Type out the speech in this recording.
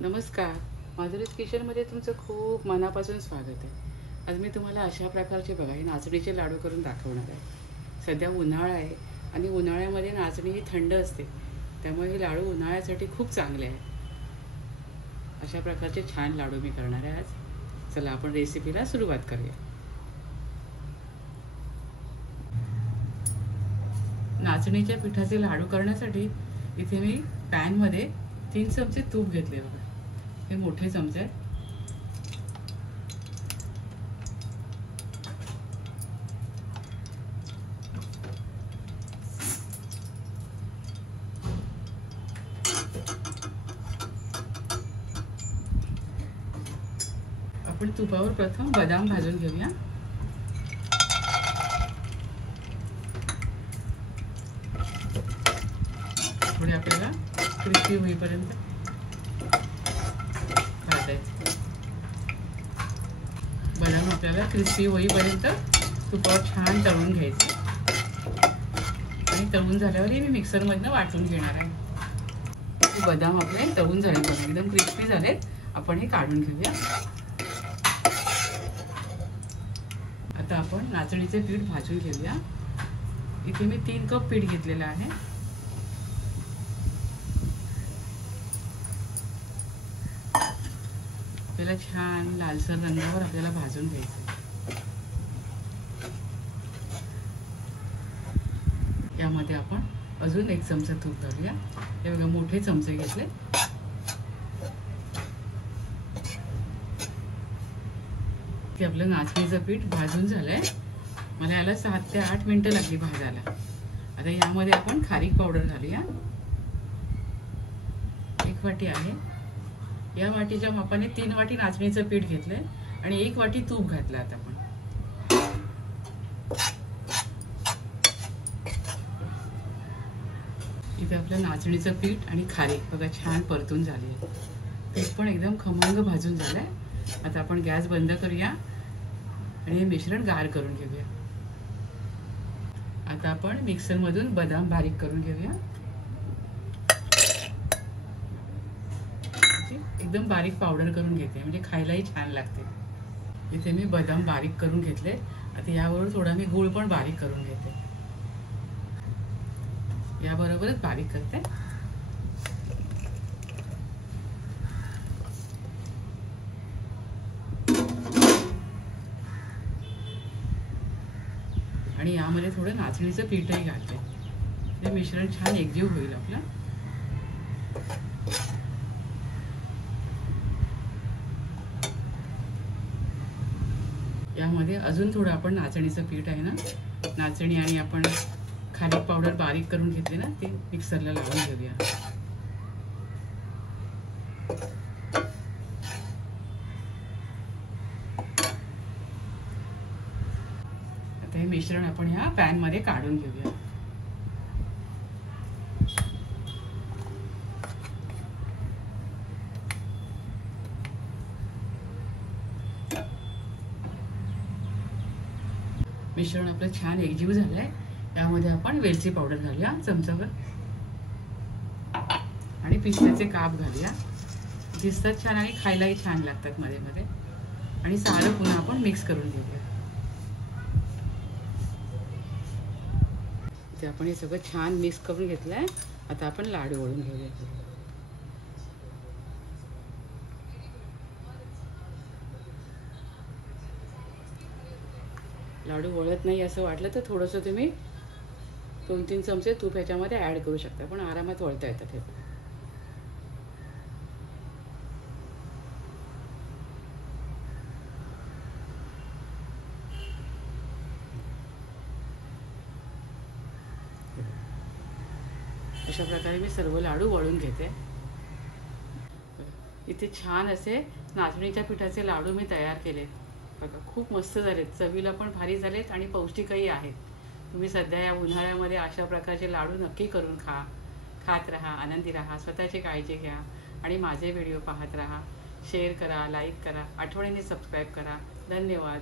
नमस्कार, माधुरीज किचनमध्ये तुमचं खूप मनापासून स्वागत आहे। आज मी तुम्हाला अशा प्रकारचे बघा हे नाचणीचे लाडू करून दाखवणार आहे। सध्या उन्हाळा आहे आणि उन्हाळ्यामध्ये नाचणी ही थंड असते, त्यामुळे हे लाडू उन्हाळ्यासाठी खूप चांगले आहेत। अशा प्रकारचे छान लाडू मी करणार आहे आज। चला आपण रेसिपीला सुरुवात करूया। नाचणीच्या पिठाचे लाडू करण्यासाठी इथे मी पॅनमध्ये 3 चमचे तूप घेतले बघा। हे मोठे चमचे आहेत। आपण तुपावर प्रथम बदाम भाजून घेऊया। थोडे आपल्याला क्रिस्पी होईपर्यंत भाजायचे। बदाम आपल्याला क्रिस्पी होईपर्यंत तुपावर छान तळून घ्यायचे आणि तळून झाल्यावर मी मिक्सरमधनं वाटून घेणार आहे। बदाम आपले तळून झाले बघा, एकदम क्रिस्पी झालेत। आपण हे काढून घेऊया। आता आपण नाचणीचे पीठ भाजून घेऊया। इथे मी 3 कप पीठ घेतलेलं आहे। आपल्याला छान लालसर रंगावर आपल्याला भाजून घ्यायचं। यामध्ये आपण अजून 1 चमचा तूप घालूया। हे बघा मोठे चमचे घेतले। की आपलं नाचणीचं पीठ भाजून झालंय। मला याला 7 ते 8 मिनिटं लागली भाजायला। आता यामध्ये आपण खारीक पावडर घालूया। 1 वाटी आहे। या वाटीच्या मापाने 3 वाटी नाचणीचं पीठ घेतलंय आणि 1 वाटी तूप घातलं। आता आपण इथे आपलं नाचणीचं पीठ आणि खारीक बघा छान परतून झाली आहे। पीठ पण एकदम खमंग भाजून झालंय। आता आपण गॅस बंद करूया आणि हे मिश्रण गार करून घेऊया। आता आपण मिक्सरमधून बदाम बारीक करून घेऊया। एकदम बारीक पावडर करून घेते, म्हणजे खायलाही छान लागते। इथे मी बदाम बारीक करून घेतले। आता याबरोबर थोडा मी गूळ पण बारीक करून घेते। याबरोबरच बारीक करते। आणि यामध्ये थोडं नाचणीचं पीठही घालते। हे मिश्रण छान एकजीव होईल आपलं। यामध्ये अजून थोडं आपण नाचणीचं पीठ आहे ना, नाचणी आणि आपण खारीक पावडर बारीक करून घेतली ना, ते मिक्सरला लावून घेऊया। आता हे मिश्रण आपण ह्या पॅन मध्ये काढून घेऊया। मिश्रण आपलं छान एकजीव झालंय। यामध्ये आपण वेलची पावडर घालूया चमचाभर आणि पिस्त्याचे काप घालूया। दिसतात छान आणि खायलाही छान लागतात मध्ये मध्ये। आणि सारं पुन्हा आपण मिक्स करून घेऊया। इथे आपण हे सगळं छान मिक्स करून घेतलंय। आता आपण लाडू वळून घेऊया। लाडू वळत नाही असं वाटलं तर थोडंसं तुम्ही 2-3 चमचे तूप ह्याच्यामध्ये ऍड करू शकता, पण आरामात वळता येतात हे। अशा प्रकारे मी सर्व लाडू वळून घेते। इथे छान असे नाचणीच्या पिठाचे लाडू मी तयार केले बघा। खूप मस्त झालेत, चवीला पण भारी झालेत आणि पौष्टिकही आहेत। तुम्ही सध्या या उन्हाळ्यामध्ये अशा प्रकारचे लाडू नक्की करून खात राहा, आनंदी राहा, स्वतःची काळजी घ्या आणि माझे व्हिडिओ पाहत राहा। शेअर करा, लाईक करा, आठवणीने सबस्क्राईब करा। धन्यवाद।